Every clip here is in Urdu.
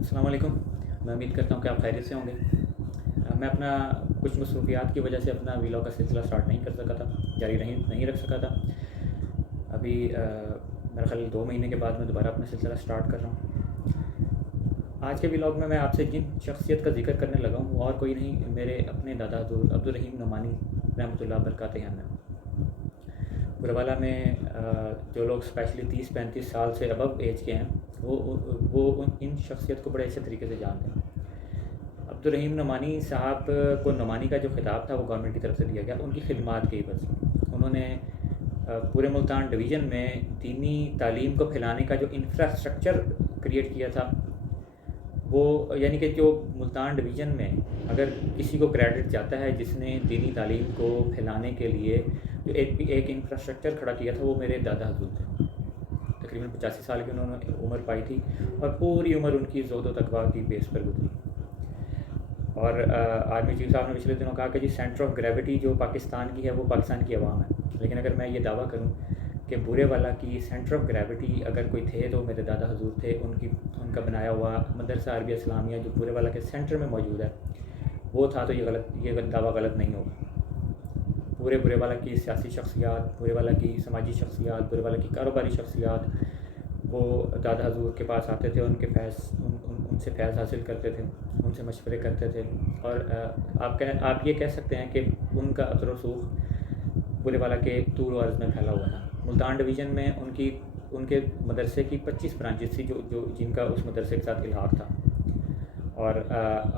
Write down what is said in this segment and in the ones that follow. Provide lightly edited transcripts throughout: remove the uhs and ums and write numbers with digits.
السلام علیکم۔ میں امید کرتا ہوں کہ آپ خیریت سے ہوں گے۔ میں اپنا کچھ مصروفیات کی وجہ سے اپنا ویلاگ کا سلسلہ سٹارٹ نہیں کر سکا تھا، جاری نہیں رکھ سکا تھا۔ ابھی میرا خیال 2 مہینے کے بعد میں دوبارہ اپنا سلسلہ سٹارٹ کر رہا ہوں۔ آج کے ویلاگ میں آپ سے جن شخصیت کا ذکر کرنے لگا ہوں وہ اور کوئی نہیں، میرے اپنے دادا حضور عبدالرحیم نعمانی رحمۃ اللہ برکاتہ ہیں۔ گلوالا میں جو لوگ اسپیشلی 30-35 سال سے ابو ایج کے ہیں وہ ان شخصیت کو بڑے اچھے طریقے سے جانتے ہیں۔ عبدالرحیم نعمانی صاحب کو نعمانی کا جو خطاب تھا وہ گورنمنٹ کی طرف سے دیا گیا ان کی خدمات کی عوض۔ انہوں نے پورے ملتان ڈویژن میں دینی تعلیم کو پھیلانے کا جو انفراسٹرکچر کریٹ کیا تھا، وہ یعنی کہ جو ملتان ڈویژن میں اگر کسی کو کریڈٹ جاتا ہے جس نے دینی تعلیم کو پھیلانے کے لیے جو ایک انفراسٹرکچر کھڑا کیا تھا، وہ میرے دادا حضور تھے۔ تقریباً 85 سال کی انہوں نے عمر پائی تھی اور پوری عمر ان کی زہد و تقویٰ کی بیس پر گزری۔ اور آرمی چیف صاحب نے پچھلے دنوں کہا کہ جی سینٹر آف گریوٹی جو پاکستان کی ہے وہ پاکستان کی عوام ہے، لیکن اگر میں یہ دعویٰ کروں کہ بورے والا کی سینٹر آف گریوٹی اگر کوئی تھے تو میرے دادا حضور تھے۔ ان کا بنایا ہوا مدرسہ عربیہ اسلامیہ جو بورے والا کے سینٹر میں موجود ہے وہ تھا، تو یہ دعویٰ غلط نہیں ہوگا۔ بورے والا کی سیاسی شخصیات، بورے والا کی سماجی شخصیات، بورے والا کی کاروباری شخصیات، وہ دادا حضور کے پاس آتے تھے، ان سے فیض حاصل کرتے تھے، ان سے مشورے کرتے تھے، اور آپ یہ کہہ سکتے ہیں کہ ان کا اثر و رسوخ بورے والا کے طول و عرض میں پھیلا ہوا تھا۔ ملتان ڈویژن میں ان کے مدرسے کی 25 برانچز تھی جن کا اس مدرسے کے ساتھ الحاق تھا۔ اور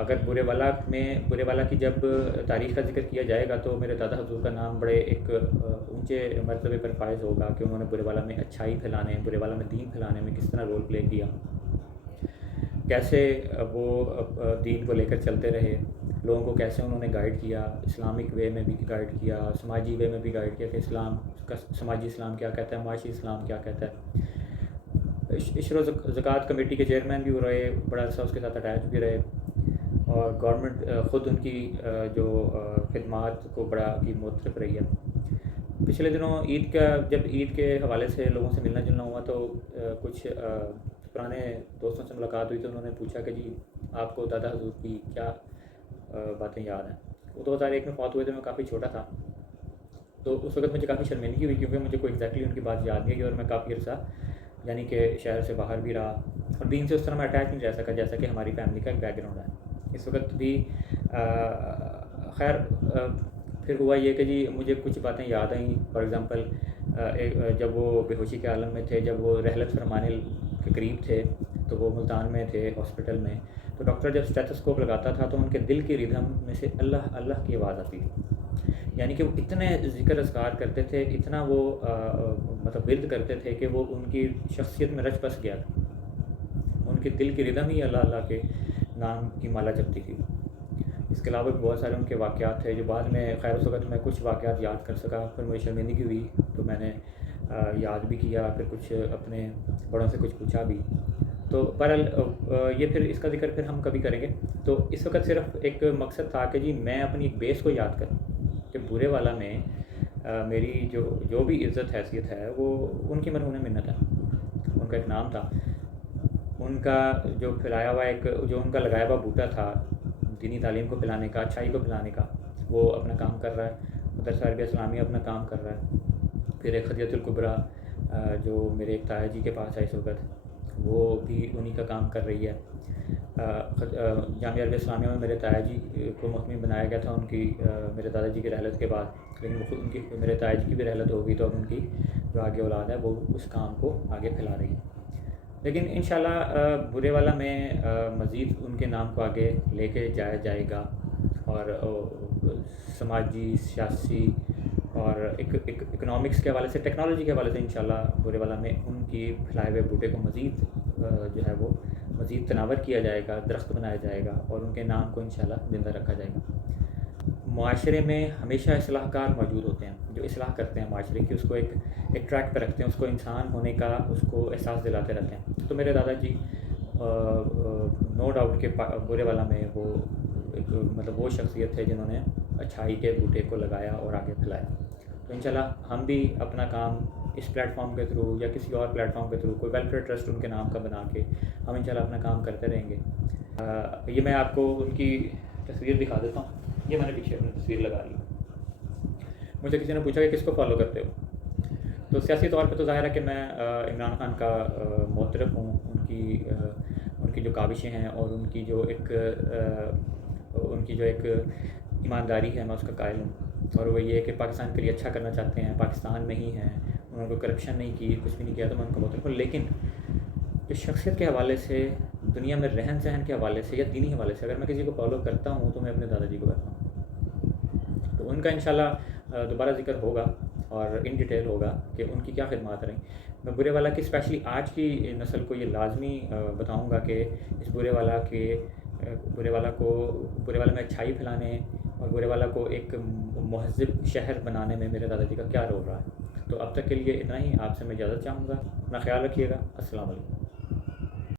اگر بورے والا کی جب تاریخ کا ذکر کیا جائے گا تو میرے دادا حضور کا نام بڑے ایک اونچے مرتبے پر فائز ہوگا کہ انہوں نے بورے والا میں اچھائی پھیلانے، بورے والا میں دین پھیلانے میں کس طرح رول پلے کیا، کیسے وہ دین کو لے کر چلتے رہے، لوگوں کو کیسے انہوں نے گائیڈ کیا، اسلامک وے میں بھی گائیڈ کیا، سماجی وے میں بھی گائیڈ کیا کہ اسلام کا سماجی اسلام کیا کہتا ہے، معاشی اسلام کیا کہتا ہے۔ عشر و زکوٰۃ کمیٹی کے چیئرمین بھی وہ رہے، بڑا عرصہ اس کے ساتھ اٹیچ بھی رہے، اور گورنمنٹ خود ان کی جو خدمات کو بڑا کی معترف رہی ہے۔ پچھلے دنوں جب عید کے حوالے سے لوگوں سے ملنا جلنا ہوا تو کچھ پرانے دوستوں سے ملاقات ہوئی تو انہوں نے پوچھا کہ جی آپ کو دادا حضور کی کیا باتیں یاد ہیں۔ وہ 2001 میں فوت ہوئے تھے، میں کافی چھوٹا تھا، تو اس وقت مجھے کافی شرمندگی ہوئی کیونکہ مجھے کوئی ایگزیکٹلی ان کی بات یاد نہیں ہے، اور میں کافی عرصہ یعنی کہ شہر سے باہر بھی رہا اور دین سے اس طرح میں اٹیچ نہیں رہ سکا جیسا کہ ہماری فیملی کا ایک بیک گراؤنڈ ہے۔ اس وقت بھی خیر پھر ہوا یہ کہ جی مجھے کچھ باتیں یاد آئیں۔ فار ایگزامپل جب وہ بے ہوشی کے عالم میں تھے، جب وہ رحلت فرمانے کے قریب تھے تو وہ ملتان میں تھے ہاسپٹل میں، تو ڈاکٹر جب اسٹیتھوسکوپ لگاتا تھا تو ان کے دل کی ردھم میں سے اللہ اللہ کی آواز آتی تھی، یعنی کہ وہ اتنے ذکر اذکار کرتے تھے، اتنا وہ مطلب ورد کرتے تھے کہ وہ ان کی شخصیت میں رچ بس گیا تھا، ان کے دل کی ردھم ہی اللہ اللہ کے نام کی مالا جپتی تھی۔ اس کے علاوہ بھی بہت سارے ان کے واقعات تھے جو بعد میں خیر اس وقت میں کچھ واقعات یاد کر سکا، پھر مجھے شرمندگی ہوئی تو میں نے یاد بھی کیا، پھر کچھ اپنے بڑوں سے کچھ پوچھا بھی، تو بہرحال یہ پھر اس کا ذکر پھر ہم کبھی کریں گے۔ تو اس وقت صرف ایک مقصد تھا کہ جی میں اپنی ایک بیس کو یاد کروں کہ بورے والا میں میری جو بھی عزت حیثیت ہے وہ ان کی مرہون منت ہے۔ ان کا ایک نام تھا، ان کا جو پھیلایا ہوا جو ان کا لگایا ہوا بوٹا تھا دینی تعلیم کو پھیلانے کا، اچھائی کو پھیلانے کا، وہ اپنا کام کر رہا ہے۔ مدرسہ عربیہ اسلامیہ اپنا کام کر رہا ہے۔ پھر ایک خدیجۃ الکبریٰ جو میرے ایک تایا جی کے پاس ہے اس وقت، وہ بھی انہی کا کام کر رہی ہے۔ جامعہ عربیہ اسلامیہ میں میرے تایا جی کو محتمم بنایا گیا تھا ان کی میرے دادا جی کی رحلت کے بعد، لیکن وہ خود میرے تایا جی کی بھی رحلت ہو گئی تو اب ان کی جو آگے اولاد ہے وہ اس کام کو آگے پھیلا رہی ہے۔ لیکن انشاءاللہ بورے والا میں مزید ان کے نام کو آگے لے کے جایا جائے گا، اور سماجی، سیاسی اور اکنامکس کے حوالے سے، ٹیکنالوجی کے حوالے سے انشاءاللہ بورے والا میں ان کی پھیلائے ہوئے بوٹے کو مزید جو ہے وہ مزید تناور کیا جائے گا، درخت بنایا جائے گا، اور ان کے نام کو انشاءاللہ زندہ رکھا جائے گا۔ معاشرے میں ہمیشہ اصلاح کار موجود ہوتے ہیں جو اصلاح کرتے ہیں معاشرے کی، اس کو ایک ٹریک پہ رکھتے ہیں، اس کو انسان ہونے کا اس کو احساس دلاتے رہتے ہیں۔ تو میرے دادا جی نو ڈاؤٹ کہ بورے والا میں وہ مطلب وہ شخصیت ہے جنہوں نے اچھائی کے بوٹے کو لگایا اور آگے پھیلایا۔ تو انشاءاللہ ہم بھی اپنا کام اس پلیٹ فارم کے تھرو یا کسی اور پلیٹ فارم کے تھرو کوئی ویلفیئر ٹرسٹ ان کے نام کا بنا کے ہم انشاءاللہ اپنا کام کرتے رہیں گے. یہ میں آپ کو ان کی تصویر دکھا دیتا ہوں. یہ میں نے پیچھے اپنی تصویر لگا لی. مجھے کسی نے پوچھا کہ کس کو فالو کرتے ہو؟ تو سیاسی طور پہ تو ظاہر ہے کہ میں عمران خان کا معترف ہوں. ان کی جو کاوشیں ہیں اور ان کی جو ایک ایمانداری ہے میں اس کا قائل ہوں. اور وہ یہ کہ پاکستان کے لیے اچھا کرنا چاہتے ہیں, پاکستان میں ہی ہیں, انہوں نے کرپشن نہیں کی, کچھ بھی نہیں کیا, تو میں ان کا معترف ہوں. لیکن جو شخصیت کے حوالے سے, دنیا میں رہن سہن کے حوالے سے یا دینی حوالے سے اگر میں کسی کو فالو کرتا ہوں تو میں اپنے دادا جی کو کرتا ہوں. تو ان کا انشاءاللہ دوبارہ ذکر ہوگا اور ان ڈیٹیل ہوگا کہ ان کی کیا خدمات رہیں. میں برے والا کی اسپیشلی آج کی نسل کو یہ لازمی بتاؤں گا کہ اس برے والا میں اچھائی پھیلانے اور برے والا کو ایک مہذب شہر بنانے میں میرے دادا جی کا کیا رول رہا ہے. تو اب تک کے لیے اتنا ہی. آپ سے میں اجازت چاہوں گا. اپنا خیال رکھیے گا. السلام علیکم.